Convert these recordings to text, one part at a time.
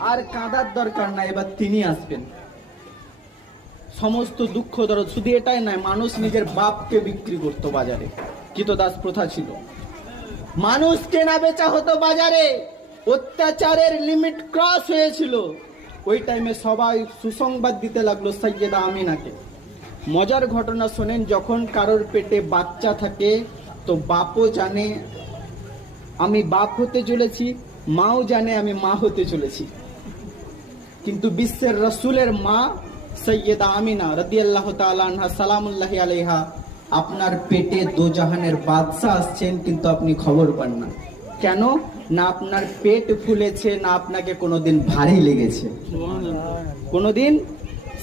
আর কাঁদার দরকার নাই, এবার তিনি আসবেন। সমস্ত দুঃখ দরদ, শুধু এটাই নয়, মানুষ নিজের বাপকে বিক্রি করতো বাজারে। দাস প্রথা ছিল। মানুষ কেনা বেচা হতো বাজারে। অত্যাচারের লিমিট ক্রস হয়েছিল। ওই টাইমে সবাই সুসংবাদ দিতে লাগল সৈয়দা আমিনাকে। মজার ঘটনা শোনেন, যখন কারোর পেটে বাচ্চা থাকে, তো বাপও জানে, আমি বাপ হতে চলেছি, মাও জানে, আমি মা হতে চলেছি। কিন্তু বিশ্বের রসুলের মা সৈয়দা আমিনা রদিয়াল্লাহ তাআলা সালামুল্লাহ আলাইহা আপনার পেটে দোজাহানের বাদশা আসছেন কিন্তু আপনি খবর পান না। কেন? না আপনার পেট ফুলেছে না আপনাকে কোনোদিন ভারী লেগেছে। কোনোদিন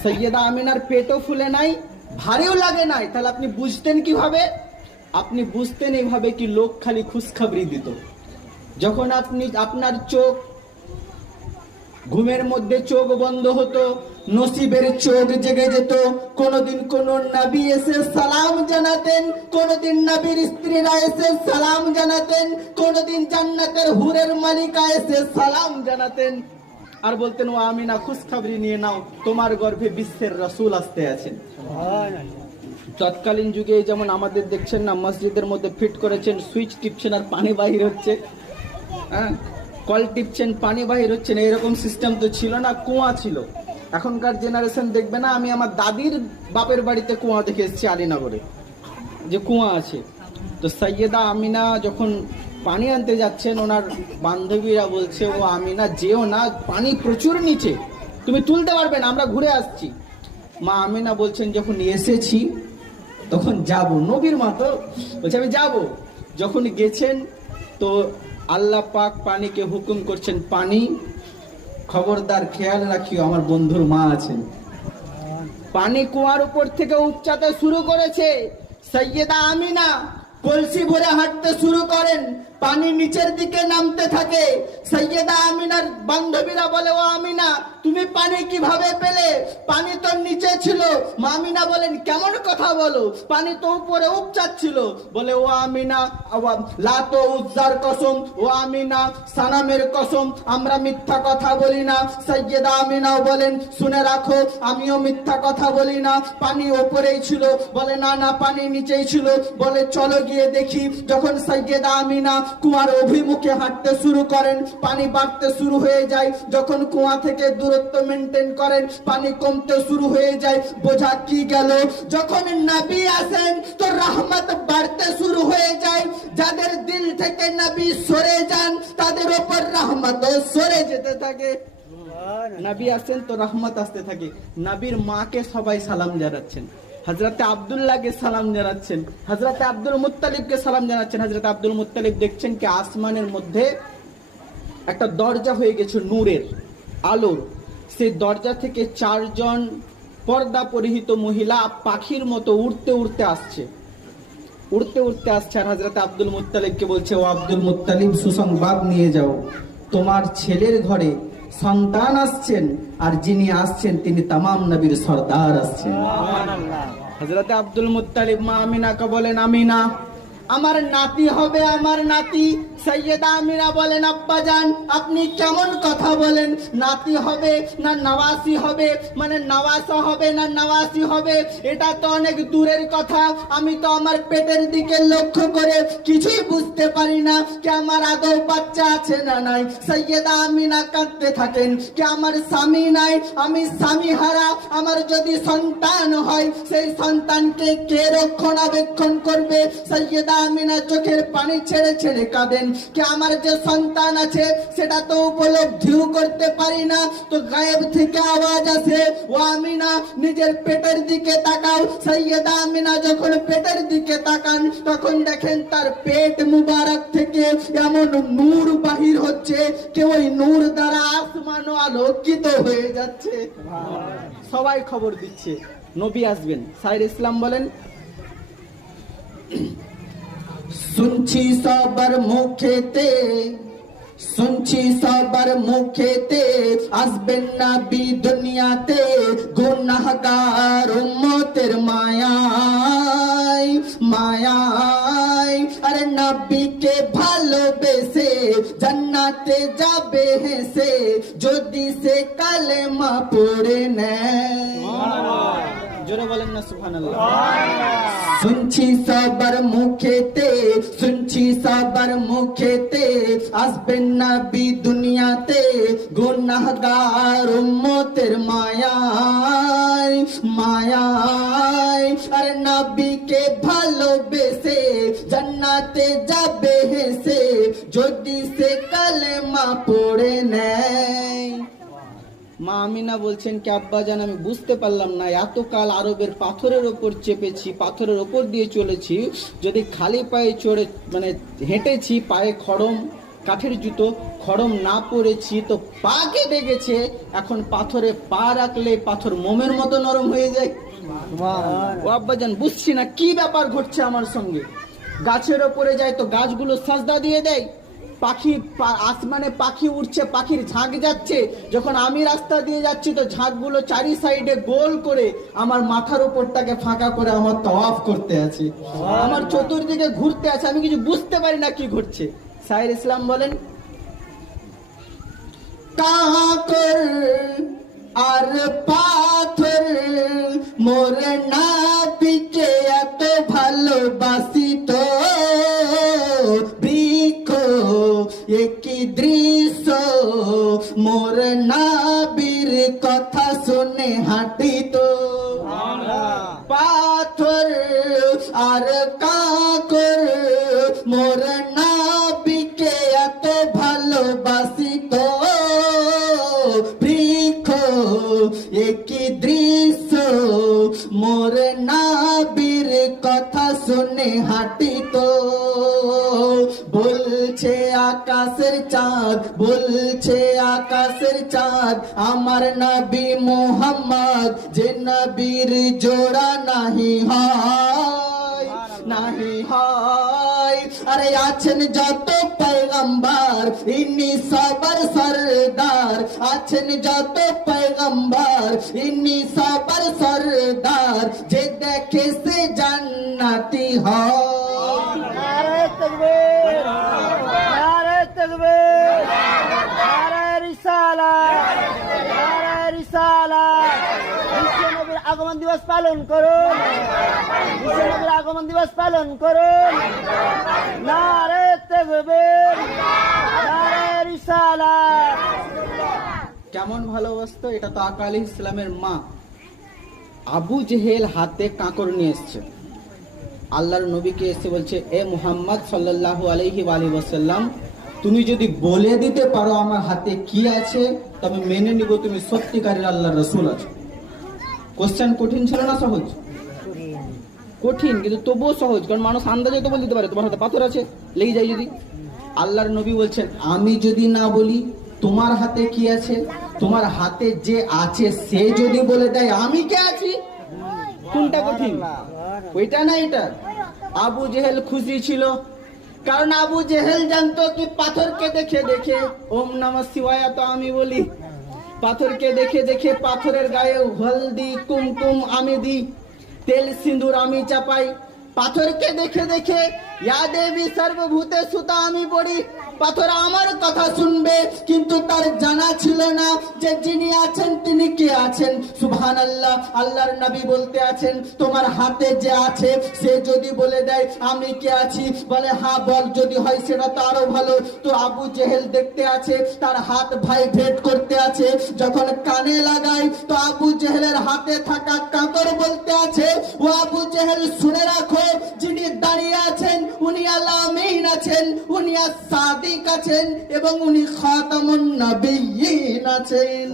সৈয়দা আমিনার পেটও ফুলে নাই ভারীও লাগে নাই। তাহলে আপনি বুঝতেন কীভাবে? আপনি বুঝতেন এইভাবে কি লোক খালি খুশখাবরি দিত। যখন আপনি আপনার চোখ ঘুমের মধ্যে চোখ বন্ধ হতো, নসিবের চোখ জেগে যেত। কোনদিন কোন নবী এসে সালাম জানাতেন, কোনদিন নবীর স্ত্রীরা এসে সালাম জানাতেন, কোনদিন জান্নাতের হুরের মালিকা এসে সালাম জানাতেন। আর বলতেন, ও আমি আমিনা, খুশখাবরি নিয়ে নাও, তোমার গর্ভে বিশ্বের রসুল আসতে আছেন। তৎকালীন যুগে যেমন আমাদের দেখছেন না, মসজিদের মধ্যে ফিট করেছেন, সুইচ টিপছেন আর পানি বাহির হচ্ছে। হ্যাঁ? কল টিপছেন, পানি বাহির হচ্ছে না, এরকম সিস্টেম তো ছিল না, কুয়া ছিল। এখনকার জেনারেশন দেখবে না, আমি আমার দাদির বাপের বাড়িতে কুয়া দেখে এসেছি আলিনগরে, যে কুয়া আছে। তো সৈয়দা আমিনা যখন পানি আনতে যাচ্ছেন, ওনার বান্ধবীরা বলছে, ও আমিনা, যেও না, পানি প্রচুর নিচে, তুমি তুলতে পারবে না, আমরা ঘুরে আসছি। মা আমিনা বলছেন, যখন এসেছি, তখন যাব। নবীর মা তো বলছে, আমি যাব। যখন গেছেন, তো আল্লাহ পাক পানিকে হুকুম করছেন, পানি, খবরদার খেয়াল রাখিও, আমার বন্ধুর মা আছেন। পানি কুয়ার উপর থেকে উপচাতে শুরু করেছে। সৈয়দা আমিনা কলসি ভরে হাঁটতে শুরু করেন। পানি নিচের দিকে নামতে থাকে। সৈয়দা আমিনার বান্ধবীরা বলে, ও আমিনা, তুমি পানি কীভাবে পেলে? পানি তো নিচে ছিল। মামিনা বলেন, কেমন কথা বলো? পানি তো উপরে উপচাচ্ছিল। বলে, ও আমিনা লাতো উজ্জার কসম, ও আমিনা, সানামের কসম, আমরা মিথ্যা কথা বলি না। সৈয়দা আমিনাও বলেন, শুনে রাখো, আমিও মিথ্যা কথা বলি না। পানি ওপরেই ছিল। বলে, না না, পানি নিচেই ছিল। বলে, চলো গিয়ে দেখি। যখন সৈয়দা আমিনা কুয়ার অভিমুখে হাঁটতে শুরু করেন পানি বাড়তে শুরু হয়ে যায়। যখন কুয়া থেকে দূরত্ব মেনটেন করেন পানি কমতে শুরু হয়ে যায়। বোঝা কি গেল? যখন নবী আসেন তো রহমত বাড়তে শুরু হয়ে যায়। যাদের দিল থেকে নবী সরে যান তাদের ওপর রহমত সরে যেতে থাকে। নবী আসেন তো রহমত আসতে থাকে। নবীর মাকে সবাই সালাম জানাচ্ছেন। হজরতে আবদুল্লাহকে সালাম জানাচ্ছেন হাজরাতে আব্দুল মুত্তালিবকে সালাম জানাচ্ছেন হজরত আব্দুল মুত্তালিব দেখছেন কি আসমানের মধ্যে একটা দরজা হয়ে গেছে নূরের, আলোর। সেই দরজা থেকে চারজন পর্দা পরিহিত মহিলা পাখির মতো উড়তে উড়তে আসছে। উড়তে উড়তে আসছে আর হাজরাতে আব্দুল মুত্তালিবকে বলছে, ও আব্দুল মুত্তালিব, সুসংবাদ নিয়ে যাও। তোমার ছেলের ঘরে সন্তান আসছেন আর যিনি আসছেন তিনি তামাম নবীর সর্দার আসছেন। হজরত আব্দুল মুতালিব মা আমিনাকে বলেন আমিনা আমার নাতি হবে আমার নাতি। সৈয়দা আমিনা বলেন, আব্বা যান আপনি কেমন কথা বলেন? নাতি হবে না নওয়াসি হবে? মানে নওয়াসা হবে না নওয়াসি হবে? এটা তো অনেক দূরের কথা। আমি তো আমার পেটের দিকে লক্ষ্য করে কিছুই বুঝতে পারি না কি আমার আদৌ বাচ্চা আছে না নাই। সৈয়দা আমিনা কাঁদতে থাকেন কি আমার স্বামী নাই, আমি স্বামী হারা। আমার যদি সন্তান হয়, সেই সন্তানকে কে রক্ষণাবেক্ষণ করবে? সৈয়দা আমিনা চোখের পানি ছেড়ে ছেড়ে কাঁদেন। কি আমার যে সন্তান আছে, সেটা তো উপলব্ধিও করতে পারি না। তো গায়েব থেকে আওয়াজ আসে, ও আমিনা, নিজের পেটের দিকে তাকাও। সৈয়দা আমিনা যখন পেটের দিকে তাকান, তখন দেখেন তার পেট মুবারক থেকে এমন নূর বাহির হচ্ছে যে ওই নূর দ্বারা আসমানও আলোকিত হয়ে যাচ্ছে। সবাই খবর দিচ্ছে। নবী আসবেন। সাইর ইসলাম বলেন শুনছি সবার মুখেতে শুনছি সবার মুখেতে আসবেন না বি দুনিয়াতে গুনাহগার উম্মতের মায়ায় মায়ায় আরে না নবীকে ভালোবেসে জান্নাতে যাবে হেসে যদি সে কালেমা পড়ে নেয় জোরে বলেন না, সুবহানাল্লাহ। শুনছি সবার মুখেতে, শুনছি সবার মুখেতে, আসবেন নবী দুনিয়াতে, গুনাহগার উম্মতের মায়ায় মায়ায়। আর নবীকে ভালোবেসে, জান্নাতে যাবে হেসে, যদি সে কালেমা পড়ে নেয়। মা আমিনা বলছেন কি আব্বা জান আমি বুঝতে পারলাম না। এতকাল আরবের পাথরের ওপর চেপেছি পাথরের ওপর দিয়ে চলেছি। যদি খালি পায়ে চড়ে মানে হেঁটেছি পায়ে খড়ম কাঠের জুতো খড়ম না পড়েছি তো পা কেটে গেছে এখন পাথরে পা রাখলে পাথর মোমের মতো নরম হয়ে যায়। ও আব্বাজান বুঝছি না কি ব্যাপার ঘটছে আমার সঙ্গে। গাছের ওপরে যায় তো গাছগুলো সাজদা দিয়ে দেয়। পাখি আসমানে পাখি উঠছে পাখির ঝাঁক যাচ্ছে। যখন আমি রাস্তা দিয়ে যাচ্ছি তো ঝাঁকগুলো চারি সাইডে গোল করে আমার মাথার উপরটাকে ফাঁকা করে আমার তওয়াফ করতে আছে। আমার চতুর্দিকে ঘুরতে আছে। আমি কিছু বুঝতে পারি না কি ঘুরছে। সাহির ইসলাম বলেন কাকর আর পাথর মোর নাবিকে মোর নাবির কথা শুনে হাঁটিত পাথর আর কাকর মোর নাবিকে এত ভালোবাসি তো। বৃক্ষ একই দৃশ্য মোর নাবির কথা শুনে হাঁটিত বলছে আকাশের চাঁদ বলছে চাঁদ আমার নবী মোহাম্মদ, যে নবীর জোড়া নাহি হয় নাহি হয়। আরে আছেন যত পয়গম্বর, ইনি সবার সরদার। আছেন যত পয়গম্বর, ইনি সবার সরদার। যে দেখে সে জান্নাতি হয় নারে তকবীর নারে তকবীর নারে রিসালাত নারে রিসালাত বিশ্ব নবীর আগমন দিবস পালন করুন। বিশ্ব আগমন দিবস পালন করুন। নারে তকবীর নারে রিসালাত। কেমন ভালোবাসতো এটা তো আকা আলী ইসলামের মা। আবু জেহেল হাতে কাঁকর নিয়ে এসছে। আল্লাহর নবীকে এসে বলছে, এ মুহাম্মদ সাল্লাল্লাহু আলাইহি ওয়ালি ওয়াসাল্লাম, তুমি যদি বলে দিতে পারো আমার হাতে কি আছে, তবে মেনে নিব তুমি সত্যিকারের আল্লাহর রসুল আছো। কোশ্চেন কঠিন ছিল না সহজ? কঠিন, কিন্তু তবুও সহজ, কারণ মানুষ আন্দাজে তো বলে দিতে পারে, তোমার হাতে পাথর আছে, লেগে যায় যদি। আল্লাহর নবী বলছেন, আমি যদি না বলি, তোমার হাতে কি আছে? তোমার হাতে যে আছে, সে যদি বলে দেয়, আমি কে আছি? কোনটা কঠিন? ওইটা না এটা? আবু জেহেল খুশি ছিল, কারণ আবু জেহেল জানতো কি পাথরকে দেখে দেখে, ওম নমঃ শিবায়া, তো আমি বলি। পাথরকে দেখে দেখে পাথরের গায়ে হলদি, কুমকুম আমি দিই তেল, সিঁদুর আমি চাপাই। পাথরকে দেখে দেখে, ইয়া দেবী, সর্বভূতে সুতা আমি পড়ি পাথর আমার কথা শুনবে, কিন্তু তার জানা ছিল না যে যিনি আছেন, তিনি কে আছেন। সুবহান আল্লাহ আল্লাহর নবী বলতে আছেন, তোমার হাতে যে আছে, সে যদি বলে দেয়, আমি কে আছি? বলে হ্যাঁ বল, যদি হয় সেটা তো আরও ভালো। তো আবু জেহেল দেখতে আছে, তার হাত ভাই ভেট করতে আছে, যখন কানে লাগায়, তো আবু জেহেলের হাতে থাকা কাঁকর বলতে আছে, ও আবু জেহেল, শুনে রাখো, যিনি দাঁড়িয়ে আছেন, উনি আল্লাহ আমিন আছেন, উনি সাদিক আছেন এবং উনি খাতামুন নবিয়্যিন আছেন।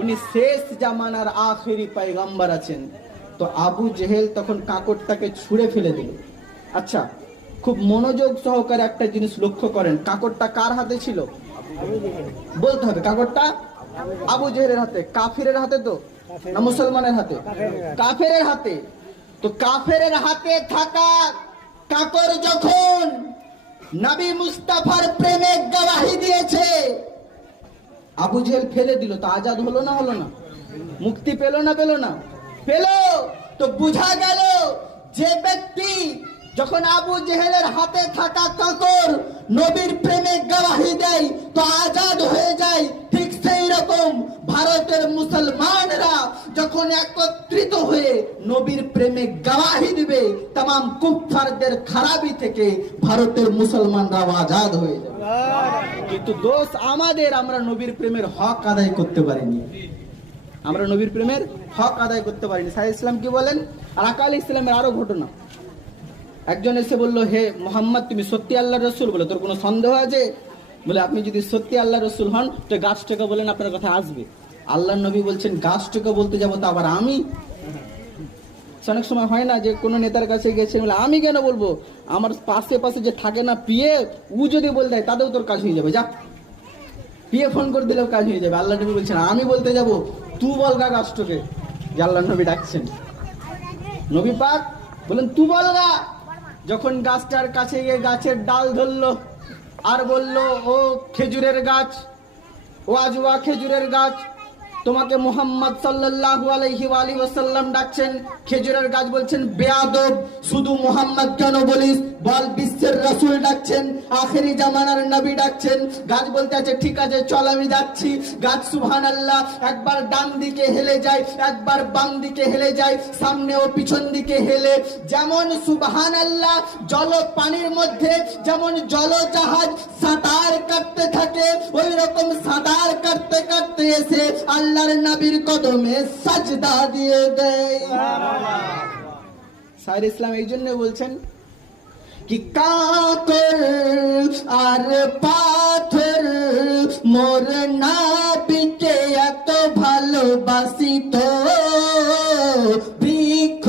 উনি শেষ জামানার আখেরি পয়গম্বর আছেন। তো আবু জেহেল তখন কাকড়টাকে ছুঁড়ে ফেলে দিল। আচ্ছা খুব মনোযোগ সহকারে একটা জিনিস লক্ষ্য করেন। কাকড়টা কার হাতে ছিল? বলতে হবে কাকড়টা আবু জেহেলের হাতে কাফিরের হাতে তো? না মুসলমানের হাতে? কাফেরের হাতে। তো কাফেরের হাতে থাকা কাকর যখন নবী মুস্তাফার প্রেমে গবাহি দিয়েছে। আবু জেহেল ফেলে দিল, তো আজাদ হলো না হলো না? মুক্তি পেল না পেল না? পেল, তো বুঝা গেল যে ব্যক্তি যখন আবু জেহেলের হাতে থাকা কাকর নবীর প্রেমে গাওয়াহি দেয়, তো আজাদ হয়ে যায় ঠিক সেই রকম ভারতের মুসলমানরা যখন একত্রিত হয়ে নবীর প্রেমে গাওয়াহি দিবে তাম কুফফারদের খারাপি থেকে ভারতের মুসলমানরা আজাদ হয়ে যাবে। কিন্তু দোষ আমাদের, আমরা নবীর প্রেমের হক আদায় করতে পারিনি। আমরা নবীর প্রেমের হক আদায় করতে পারিনি। সাই ইসলাম কি বলেন? আর আকাল ইসলামের আরও ঘটনা। একজন এসে বলল, হে মোহাম্মদ, তুমি সত্যি আল্লাহ রসুল? বলে, তোর কোনো সন্দেহ আছে? বলে, আপনি যদি সত্যি আল্লাহ রসুল হন, তো গাছটাকে বলেন, আপনার কথা আসবে। আল্লাহ নবী বলছেন, গাছটাকে বলতে যাব তো আবার আমি? অনেক সময় হয় না যে কোনো নেতার কাছে গেছে বলে, আমি কেন বলব? আমার পাশে পাশে যে থাকে না পিয়ে উ যদি বলে দেয় তাতেও তোর কাজ হয়ে যাবে, যা। পিয়ে ফোন করে দিলেও কাজ হয়ে যাবে। আল্লাহ নবী বলছেন, আমি বলতে যাব, তু বল গা গাছটাকে। যে আল্লাহ নবী ডাকছেন। নবী পাক বলেন তু বল গা। যখন গাছটার কাছে গিয়ে গাছের ডাল ধরলো আর বলল, ও খেজুরের গাছ, ও আজুয়া খেজুরের গাছ। তোমাকে মোহাম্মদ ওয়া আলিহি ওয়াসাল্লাম ডাকছেন। খেজুরের গাছ বলছেন, বেয়াদব, শুধু মোহাম্মদ কেন বলিস? বল, বিশ্বের রাসূল ডাকছেন, আখেরি জামানার নবী ডাকছেন। গাছ বলতে আছে, ঠিক আছে, চল, আমি যাচ্ছি। গাছ, সুবহানাল্লাহ, একবার ডান দিকে হেলে যায়, একবার বাম দিকে হেলে যায়, সামনে ও পিছন দিকে হেলে। যেমন সুবহানাল্লাহ, জল পানির মধ্যে, যেমন জলজাহাজ সাঁতার কাটতে থাকে ওই রকম সাঁতার কাটতে কাটতে এসে আল্লাহর নবীর কদমে সাজদা দিয়ে দেয়। সাইর ইসলাম এই জন্য বলছেন কি কাকর আর পাথর মোর নাবিকে এত ভালোবাসি তো। বৃক্ষ,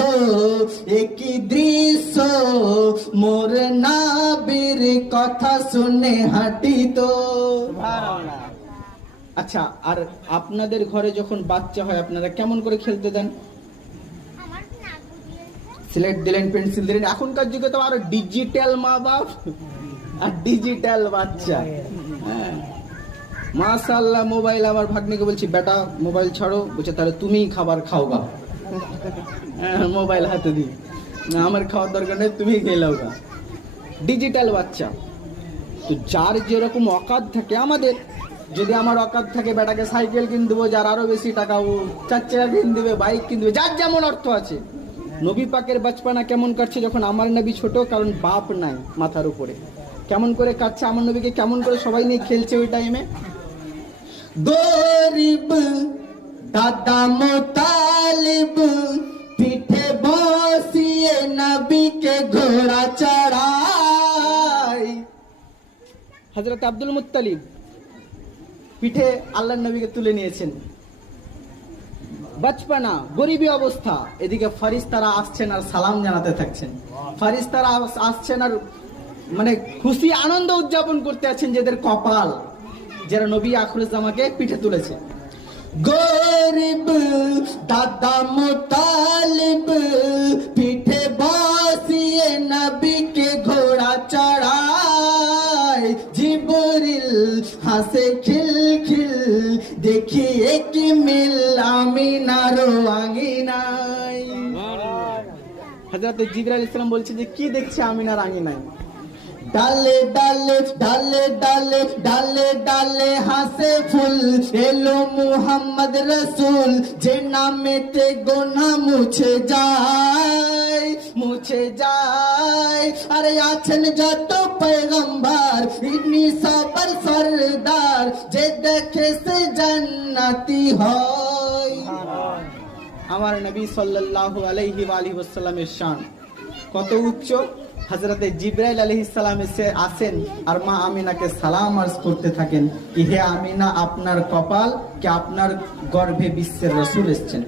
একই দৃশ্য, মোর নাবির কথা শুনে হাঁটিত আচ্ছা আর আপনাদের ঘরে যখন বাচ্চা হয় আপনারা কেমন করে খেলতে দেন? সিলেট দিলেন পেন্সিল দিলেন। এখনকার যুগে তো আরও ডিজিটাল মা বাপ আর ডিজিটাল বাচ্চা। হ্যাঁ। মাশাল্লাহ মোবাইল আমার ভাগ্নিকে বলছি বেটা মোবাইল ছাড়ো। বলছে তাহলে তুমিই খাবার খাও গা। হ্যাঁ, মোবাইল হাতে দিই। আমার খাওয়ার দরকার নেই তুমি খেলাও গা। ডিজিটাল বাচ্চা। তো যার যেরকম অকাত থাকে আমাদের যদি আমার অকাত থাকে, বেটাকে সাইকেল কিনে দেবো, যার আরও বেশি টাকা, ও চার চাকা কিনে দেবে, বাইক কিনে দেবে, যার যেমন অর্থ আছে। নবী পাকের বাচপানা কেমন কাটছে যখন আমার নবী ছোট, কারণ বাপ নাই মাথার উপরে। কেমন করে কাটছে আমার নবীকে, কেমন করে সবাই নিয়ে খেলছে ওই টাইমে গরিব, দাদা মোতালিব, পিঠে বসিয়ে নবীকে ঘোড়া চড়াই হজরত আব্দুল মুত্তালিব পিঠে আল্লাহ নবীকে তুলে নিয়েছেন। বাচপানা গরিবী অবস্থা। এদিকে ফারিস্তারা আসছেন আর সালাম জানাতে থাকছেন। ফারিস্তারা আস- আসছেন আর মানে খুশি, আনন্দ উদযাপন করতে আছেন যেদের কপাল, যারা নবী আখরুজ্জামাকে পিঠে তুলেছে। গরিব, দাদা মোতালিব, পিঠে বসিয়ে নবীকে ঘোড়া চড়ায়। হাসে খিল খিল, দেখি কি মিল আমিনার আঙিনাই হযরত জিবরাইল ইসলাম বলছে যে, কি দেখছে আমিনার আঙিনায়? ডালে ডালে ডালে ডালে ডালে ডালে হাসে ফুল। এলো মুহাম্মদ রসুল, যে নামে নামেতে গোনা মুছে যায় মুছে যায়। আরে আছেন যত পেগম্বর ইনি সবার সরদার, যে দেখে সে জান্নাতি হয়। আমার নবী সাল্লাল্লাহু আলাইহি ওয়া আলিহি ওয়াসাল্লামের শান কত উচ্চ? হযরতে জিব্রাইল আলী ইসালাম এসে আসেন আর মা আমিনাকে সালাম আর্জ করতে থাকেন কি হে আমিনা, আপনার কপাল কে আপনার গর্ভে বিশ্বের রসুল এসেছেন?